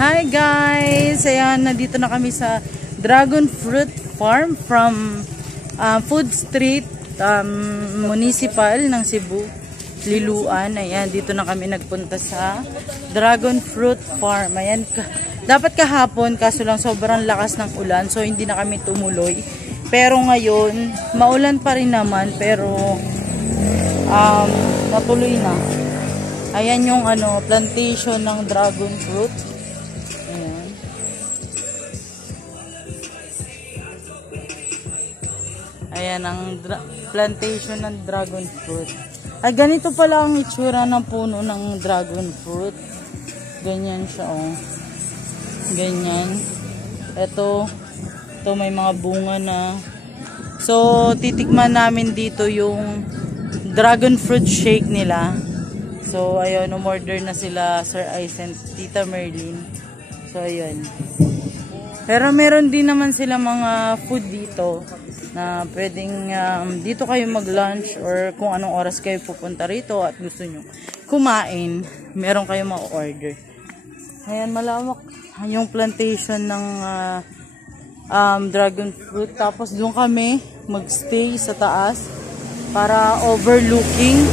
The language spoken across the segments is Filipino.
Hi guys! Ayan, nandito na kami sa Dragon Fruit Farm from Food Street Municipal ng Cebu, Liloan. Ayan, dito na kami nagpunta sa Dragon Fruit Farm. Ayan, dapat kahapon kaso lang sobrang lakas ng ulan so hindi na kami tumuloy. Pero ngayon, maulan pa rin naman pero natuloy na. Ayan yung plantation ng dragon fruit. Ayan. Ayan ang plantation ng dragon fruit. Ay, ganito pala ang itsura ng puno ng dragon fruit. Ganyan siya, oh. Ganyan. Ito may mga bunga na. So, titikman namin dito yung dragon fruit shake nila. So, ayun, umorder na sila Sir Ice and Tita Merlin. So, ayun. Pero meron din naman sila mga food dito na pwedeng dito kayo mag-lunch or kung anong oras kayo pupunta rito at gusto nyo kumain, meron kayo ma-order. Ayan, malawak yung plantation ng dragon fruit. Tapos doon kami mag-stay sa taas para overlooking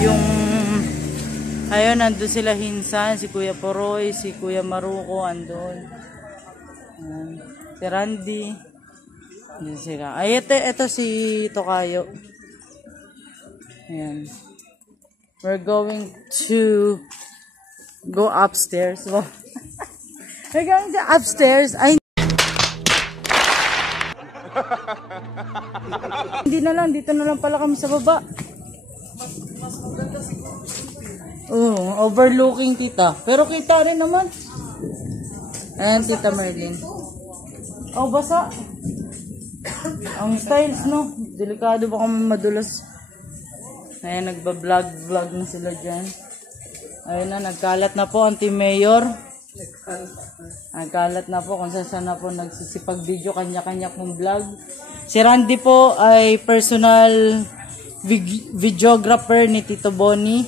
yung ayun, nandun sila Hinsan, si Kuya Poroy, si Kuya Maruko, andun. Si Randy. Andun sila. Ay, ito si Tokayo. Ayan. We're going to go upstairs. We're going to upstairs. Ay, hindi na lang, dito na lang pala kami sa baba. Oh, overlooking tita. Pero kita rin naman. Ayan, Tita Merlin. Oh, basa. Ang styles, no? Delikado baka madulas. Ayan, nagba-vlog na sila dyan. Ayun na, nagkalat na po ang Team Mayor. Nagkalat na po kung saan na po nagsisipag video, kanya-kanya pong vlog. Si Randy po ay personal videographer ni Tito Bonnie.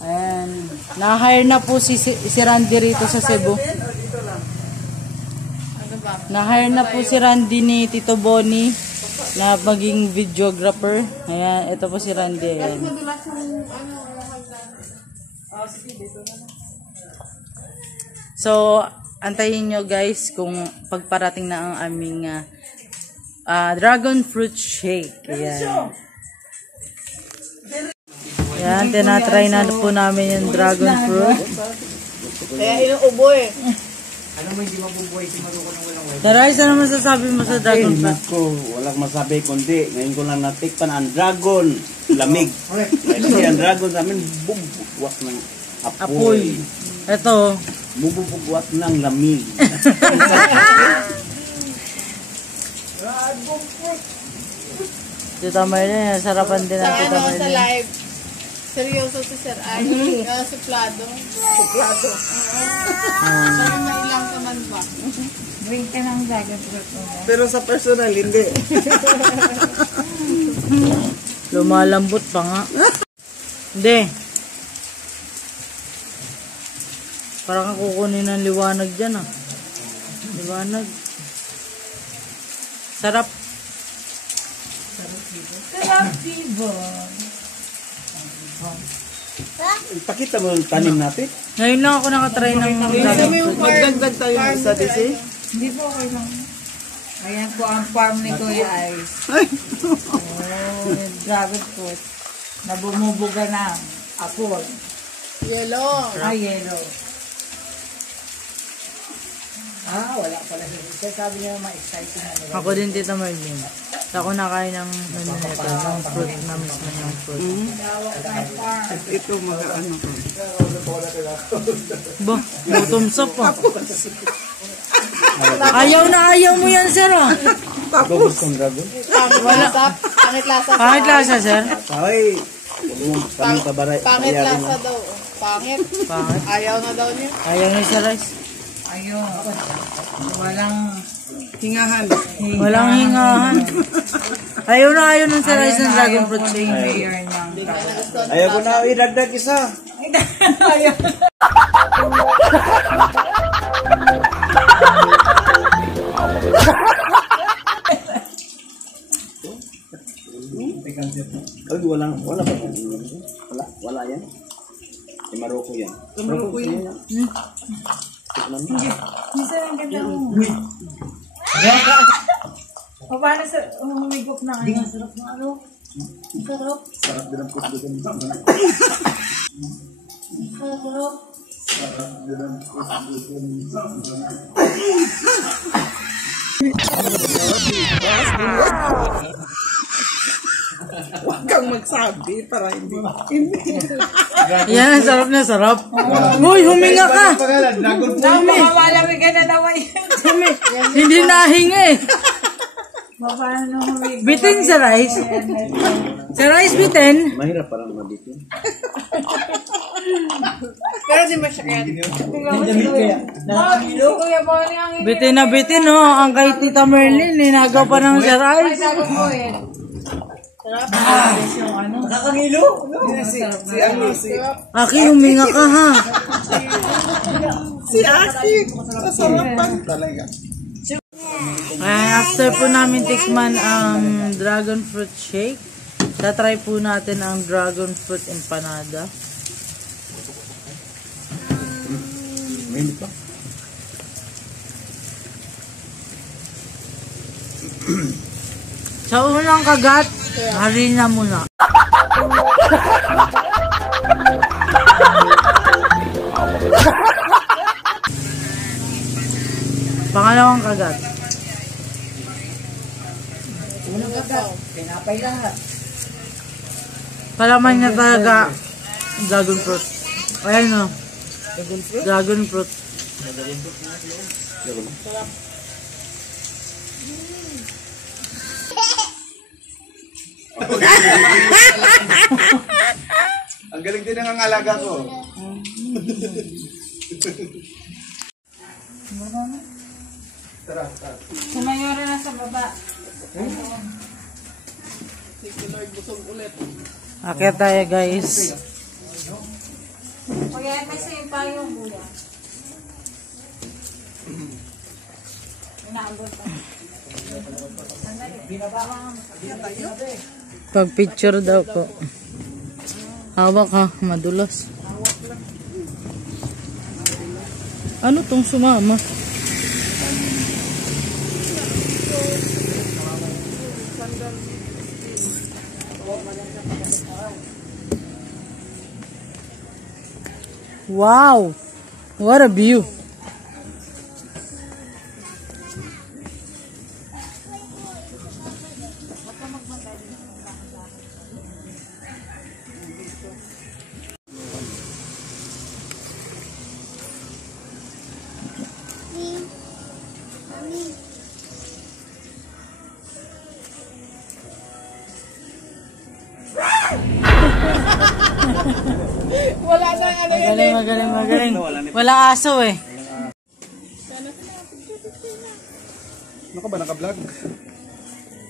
Ayan. Na-hire na po si Randy rito sa Cebu. Na-hire na po si Randy ni Tito Bonnie na maging videographer. Ayan, ito po si Randy. Ayan. So, antayin nyo guys kung pagparating na ang aming dragon fruit shake. Ayan. Yan, tinatry na po namin yung dragon fruit. Kaya inuubo eh. Ano mo hindi mabubuhay si Maruko ng walang wala? Daray, ano masasabi mo sa dragon fruit? Ko, walang masabi kundi. Ngayon ko lang natikpan ang dragon. Lamig. Kasi ang dragon namin bubugwak ng apoy. Ito. Bubugwak ng lamig. Tita Merlin, sarapan din ang Tita Merlin. Sa live. Seryoso si Sir Ay. Suplado. Suplado. Sabi may ilang naman ba? Drink ka ng dragon fruit. Pero sa personal, hindi. Lumalambot pa nga. Hindi. Parang kukunin ng liwanag dyan ah. Liwanag. Sarap. Sarap diba? Ipakita mo yung tanim natin. Ngayon lang ako nakatry ng dragon fruit. Magdagdag tayo ng isa disi. Hindi po okay lang. Ayan po ang farm ni Kuya Ice. Oh, dragon fruit. Na bumubuga ng apple. Yellow. Yellow. Wala pala siya. Sabi niya ma-exciting na nila. Ako din, Tita Merlin. Ako nakain ng nito, ng fruit na mismo yung fruit. Ito mag-ano ko. Ba, bottoms up ah. Ayaw na ayaw mo yan, sir ah. Tapos kong dragon. Pangit lasa. Pangit lasa, sir. Ay, pangit tabaray. Pangit lasa daw. Pangit. Pangit. Ayaw na daw niya. Ayaw na siya, Rice. Ayun. Walang Hingahan. Walang hingahan. Ayaw na ayaw ng Sir Rice ng dragon fruit shake. mayor ng Ayaw ko na idagdag isa. Ayaw. wala ba? Wala yan. Sa Morocco yan. Sa Morocco yan. Minsan ang ganda mo. O paano sa humigop na kayo? Sarap na ano? Sarap. Sarap din ang puso din. Sarap. Sarap din ang puso din. Huwag kang magsabi para hindi. Yan, sarap na sarap. Uy, huminga ka. Malamig ka na naman yun. Hindi nahinga eh. Paano humigop? Bitin sa rice. Sa rice bitin. Mahirap parang mabitin. Pero di masyakit. Kuya Bonnie ang Bitin na bitin, no? Ang kay Tita Merlin, ninagaw pa ng sa rice. sagot ko eh. Aki, huminga ka ha. Si Aki. Masarapan talaga. After po namin tikman ang dragon fruit shake, tatry po natin ang dragon fruit empanada. Mainit pa. Sa unang kagat, harina muna. Pangalawang kagat. Unang kagat. Pinapay lahat. Palaman niya talaga dragon fruit. Ayan o. Dragon fruit. Ang galing din ng alaga ko. Sumayora na sa baba. Akyat tayo guys. Kaya kasi yung payong buya. Inaabot pa. Pag picture daw po. Hawak ha, madulas. Ano tong sumama? Wow! What a view! Wala na ano yun eh. Magaling. Walang aso eh. Ano ka ba naka-vlog?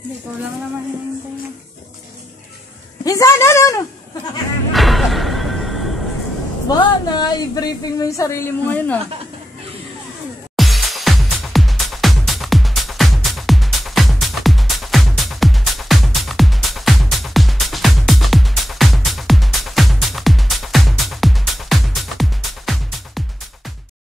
Hindi ko lang naman hinihintay na. Minsan, ano? Ba, na-i-briefing mo yung sarili mo ngayon ah.